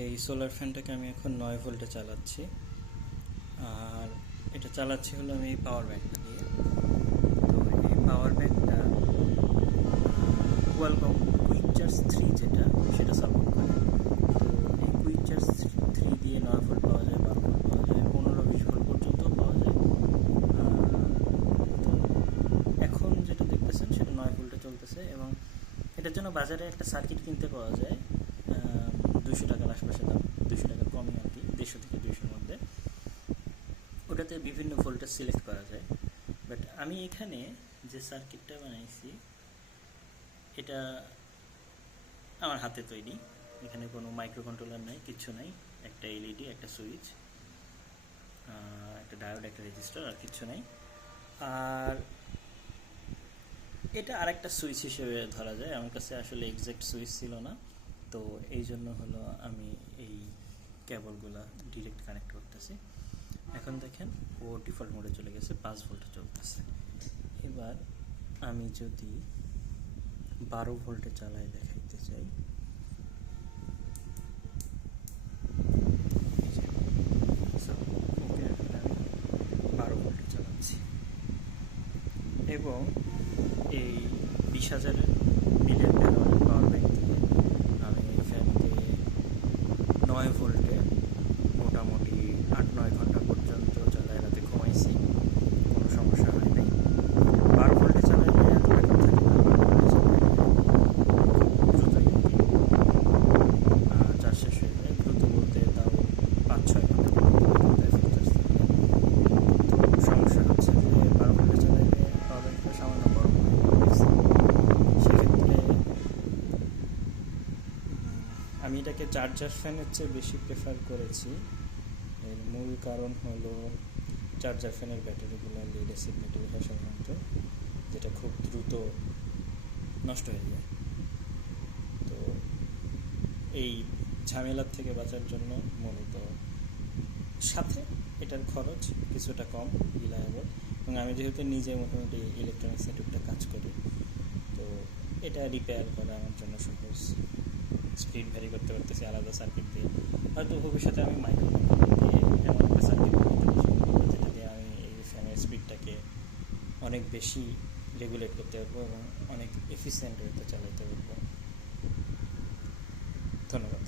এই সোলার ফ্যানটাকে আমি এখন 9 ভোল্টে চালাচ্ছি। আর এটা চালাচ্ছি হলো আমি এই পাওয়ার ব্যাংকটা দিয়ে। তো এই পাওয়ার ব্যাংকটা কোয়ালকম কুইক চার্জ 3 যেটা সেটা সাপোর্ট করে। তো এই কুইক চার্জ 3 দিয়ে 9 ভোল্ট পাওয়া যায়, 12 ভোল্ট পাওয়া যায়, 15-20 ভোল্ট পর্যন্ত পাওয়া যায়। তো এখন যেটা দেখতেছেন সেটা 9 ভোল্টে চলতেছে এবং এটার জন্য বাজারে একটা সার্কিট কিনতে পাওয়া যায় 200 টাকার আশপাশে দাম, 200 টাকার কমই আর কি, 150 থেকে 200-র মধ্যে। ওটাতে বিভিন্ন ভোল্টেজ সিলেক্ট করা যায়। বাট আমি এখানে যে সার্কিটটা বানাইছি এটা আমার হাতে তৈরি। এখানে কোনো মাইক্রো কন্ট্রোলার নাই, কিচ্ছু নাই, একটা এলইডি, একটা সুইচ, একটা ডায়োড, একটা রেজিস্টার, আর কিচ্ছু নাই। আর এটা আরেকটা সুইচ হিসেবে ধরা যায়, আমার কাছে আসলে এক্সাক্ট সুইচ ছিল না, তো এই জন্য হলো আমি এই কেবলগুলো ডিরেক্ট কানেক্ট করতেছি। এখন দেখেন ও ডিফল্ট মোডে চলে গেছে, 5 ভোল্টে চলতেছে। এবার আমি যদি 12 ভোল্টে চালাই দেখাইতে চাই, 12 ভোল্টে চালাচ্ছি এবং এই 20,000 মিলিয়ন পাওয়ার ব্যাংক দিয়ে আমি এই ফ্যানকে 9 ভোল্টে মোটামুটি 8-9 ঘন্টা পর্যন্ত চালায় রাতে ঘুমাইছি, কোনো সমস্যা হয় নাই। 12 ভোল্টে চালাইলে এত ব্যাকআপ থাকে না, 12 ভোল্টে চালাইলে দ্রুতই চার্জ শেষ হয়ে যায়। দ্রুত বলতে তাও 5-6 ঘন্টা পর্যন্ত ফুল চার্জ থাকলে। তো সমস্যা হচ্ছে যে 12 ভোল্টে চালাইলে পাওয়ার ব্যাংকটা সামান্য বড় হয়ে গেছে। সেক্ষেত্রে আমি এটাকে চার্জার ফ্যানের চেয়ে বেশি প্রেফার করেছি। এর মূল কারণ হলো চার্জার ফ্যানের ব্যাটারিগুলো লিড অ্যাসিড ব্যাটারি হয় সাধারণত, যেটা খুব দ্রুত নষ্ট হয়ে যায়। তো এই ঝামেলার থেকে বাঁচার জন্য মূলত, সাথে এটার খরচ কিছুটা কম, রিলায়েবল, এবং আমি যেহেতু নিজে মোটামুটি ইলেকট্রনিক্স সেটআপটা কাজ করি, তো এটা রিপেয়ার করা আমার জন্য সহজ। স্পিড ভ্যারি করতে পারতেছি আলাদা সার্কিট দিয়ে। হয়তো ভবিষ্যতে আমি মাইক্রো কন্ট্রোলার দিয়ে এমন একটা সার্কিট বানাতে পছন্দ করবো যেটা দিয়ে আমি এই ফ্যানের স্পিডটাকে অনেক বেশি রেগুলেট করতে পারবো এবং অনেক এফিসিয়েন্ট ওয়েতে চালাতে পারবো। ধন্যবাদ।